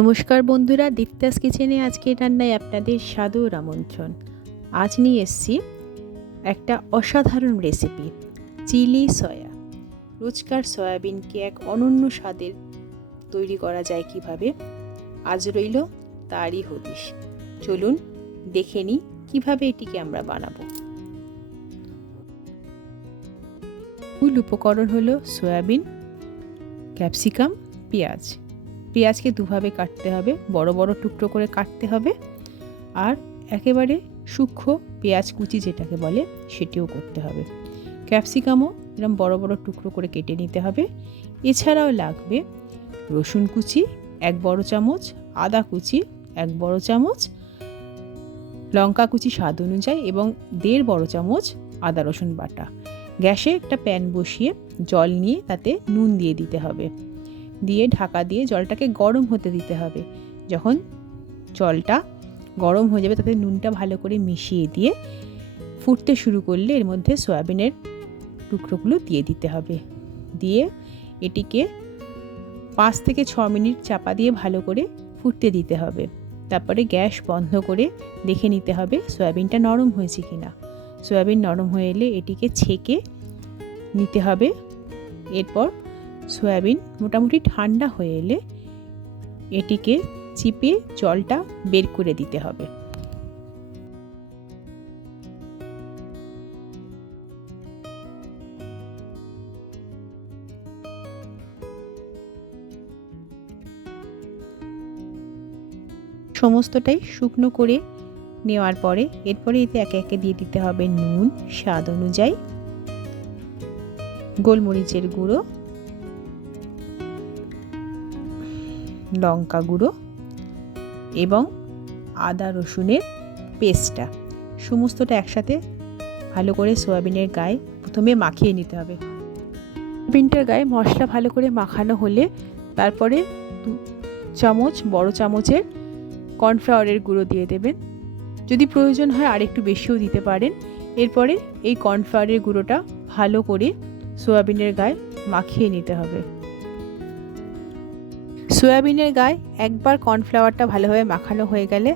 নমস্কার বন্ধুরা, দীপ্তাস কিচেনে আজকে রান্নায় আপনাদের সাদর আমন্ত্রণ। আজ নিয়ে এসছি একটা অসাধারণ রেসিপি চিলি সয়া। রোজকার সয়াবিনকে এক অনন্য স্বাদের তৈরি করা যায় কীভাবে, আজ রইল তারই হদিশ। চলুন দেখে নিই কীভাবে এটিকে আমরা বানাবো। মূল উপকরণ হলো সয়াবিন, ক্যাপসিকাম, পেঁয়াজ। পেঁয়াজকে দুভাবে কাটতে হবে, বড় বড় টুকরো করে কাটতে হবে। আর একেবারে সূক্ষ্ম পেঁয়াজ কুচি যেটাকে বলে, সেটিও করতে হবে। ক্যাপসিকামও এরকম বড় বড় টুকরো করে কেটে নিতে হবে। এছাড়াও লাগবে রসুন কুচি, এক বড় চামচ, আদা কুচি, এক বড় চামচ, লঙ্কা কুচি স্বাদ অনুযায়ী এবং দেড় বড় চামচ আদা রসুন বাটা। গ্যাসে একটা প্যান বসিয়ে জল নিয়ে তাতে নুন দিয়ে দিতে হবে। দিয়ে ঢাকা দিয়ে জলটাকে গরম হতে দিতে হবে। যখন জলটা গরম হয়ে যাবে, তাতে নুনটা ভালো করে মিশিয়ে দিয়ে ফুটতে শুরু করলে এর মধ্যে সয়াবিনের টুকরোগুলো দিয়ে দিতে হবে। দিয়ে এটিকে পাঁচ থেকে ছ মিনিট চাপা দিয়ে ভালো করে ফুটতে দিতে হবে। তারপরে গ্যাস বন্ধ করে দেখে নিতে হবে সয়াবিনটা নরম হয়েছে কি না সয়াবিন নরম হয়ে এলে এটিকে ছেঁকে নিতে হবে। এরপর সয়াবিন মোটামুটি ঠান্ডা হয়ে এলে এটিকে চিপে জলটা বের করে দিতে হবে। সমস্তটাই শুকনো করে নেওয়ার পরে এরপরে এতে একে একে দিয়ে দিতে হবে নুন, স্বাদ অনুযায়ী। গোলমরিচের গুঁড়ো লঙ্কা গুঁড়ো এবং আদা রসুনের পেস্টটা সমস্তটা একসাথে ভালো করে সয়াবিনের গায়ে প্রথমে মাখিয়ে নিতে হবে। সয়াবিনটার গায়ে মশলা ভালো করে মাখানো হলে তারপরে দু চামচ, বড় চামচের কর্নফ্লাওয়ারের গুঁড়ো দিয়ে দেবেন। যদি প্রয়োজন হয় আর একটু বেশিও দিতে পারেন। এরপরে এই কর্নফ্লাওয়ারের গুঁড়োটা ভালো করে সয়াবিনের গায়ে মাখিয়ে নিতে হবে। সয়াবিনের গায়ে একবার কর্নফ্লাওয়ারটা ভালোভাবে মাখানো হয়ে গেলে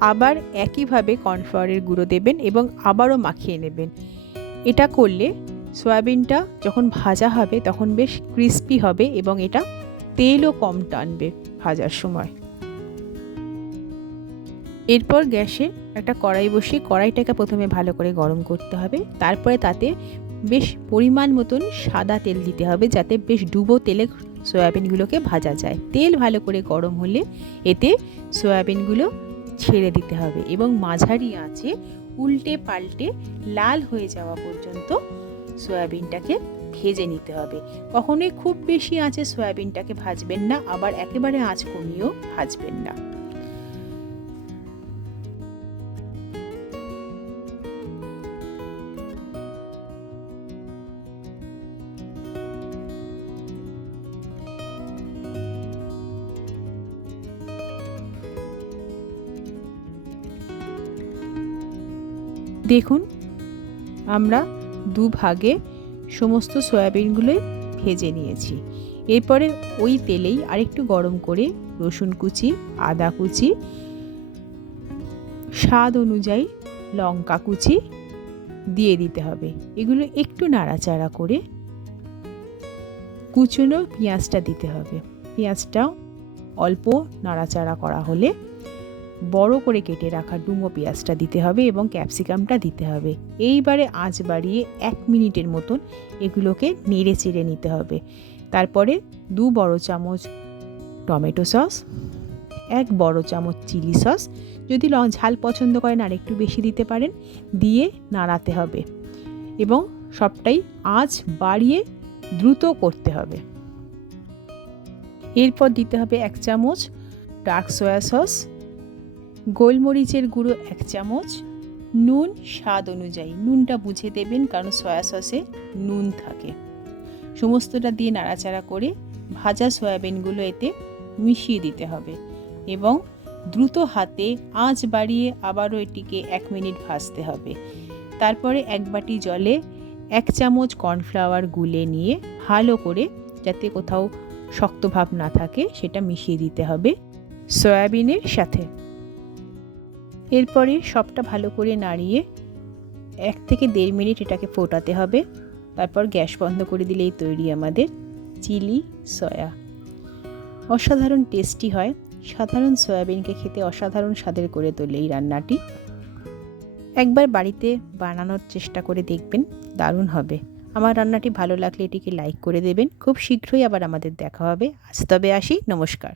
আবার একইভাবে কর্নফ্লাওয়ারের গুঁড়ো দেবেন এবং আবারও মাখিয়ে নেবেন। এটা করলে সয়াবিনটা যখন ভাজা হবে তখন বেশ ক্রিস্পি হবে এবং এটা তেলও কম টানবে ভাজার সময়। এরপর গ্যাসে একটা কড়াই বসিয়ে কড়াইটাকে প্রথমে ভালো করে গরম করতে হবে। তারপরে তাতে বেশ পরিমাণ মতন সাদা তেল দিতে হবে যাতে বেশ ডুবো তেলে সয়াবিনগুলোকে ভাজা যায়। তেল ভালো করে গরম হলে এতে সয়াবিনগুলো ছেড়ে দিতে হবে এবং মাঝারি আঁচে উল্টে পাল্টে লাল হয়ে যাওয়া পর্যন্ত সয়াবিনটাকে ভেজে নিতে হবে। কখনোই খুব বেশি আঁচে সয়াবিনটাকে ভাজবেন না, আবার একেবারে আঁচ কমিয়েও ভাজবেন না। দেখুন, আমরা দু ভাগে সমস্ত সয়াবিনগুলোই ভেজে নিয়েছি। এরপরে ওই তেলেই আরেকটু গরম করে রসুন কুচি, আদা কুচি, স্বাদ অনুযায়ী লঙ্কা কুচি দিয়ে দিতে হবে। এগুলো একটু নাড়াচাড়া করে কুচুনো পেঁয়াজটা দিতে হবে। পেঁয়াজটাও অল্প নাড়াচাড়া করা হলে বড় করে কেটে রাখা ডুমো পেঁয়াজটা দিতে হবে এবং ক্যাপসিকামটা দিতে হবে। এইবারে আঁচ বাড়িয়ে এক মিনিটের মতন এগুলোকে নেড়ে চেড়ে নিতে হবে। তারপরে দু বড় চামচ টমেটো সস, এক বড় চামচ চিলি সস, যদি ঝাল পছন্দ করেন আর একটু বেশি দিতে পারেন, দিয়ে নাড়াতে হবে এবং সবটাই আঁচ বাড়িয়ে দ্রুত করতে হবে। এরপর দিতে হবে এক চামচ ডার্ক সয়া সস গোলমরিচের গুঁড়ো এক চামচ, নুন স্বাদ অনুযায়ী। নুনটা বুঝে দেবেন কারণ সয়া সসে নুন থাকে। সমস্তটা দিয়ে নাড়াচাড়া করে ভাজা সয়াবিনগুলো এতে মিশিয়ে দিতে হবে এবং দ্রুত হাতে আঁচ বাড়িয়ে আবারও এটিকে এক মিনিট ভাজতে হবে। তারপরে এক বাটি জলে এক চামচ কর্নফ্লাওয়ার গুলে নিয়ে ভালো করে যাতে কোথাও শক্ত ভাব না থাকে সেটা মিশিয়ে দিতে হবে সয়াবিনের সাথে। এরপরে সবটা ভালো করে নাড়িয়ে এক থেকে দেড় মিনিট এটাকে ফোটাতে হবে। তারপর গ্যাস বন্ধ করে দিলেই তৈরি আমাদের চিলি সয়া। অসাধারণ টেস্টি হয়। সাধারণ সয়াবিনকে খেতে অসাধারণ স্বাদের করে তোলে এই রান্নাটি। একবার বাড়িতে বানানোর চেষ্টা করে দেখবেন, দারুণ হবে। আমার রান্নাটি ভালো লাগলে এটিকে লাইক করে দেবেন। খুব শীঘ্রই আবার আমাদের দেখা হবে। আজ তবে আসি, নমস্কার।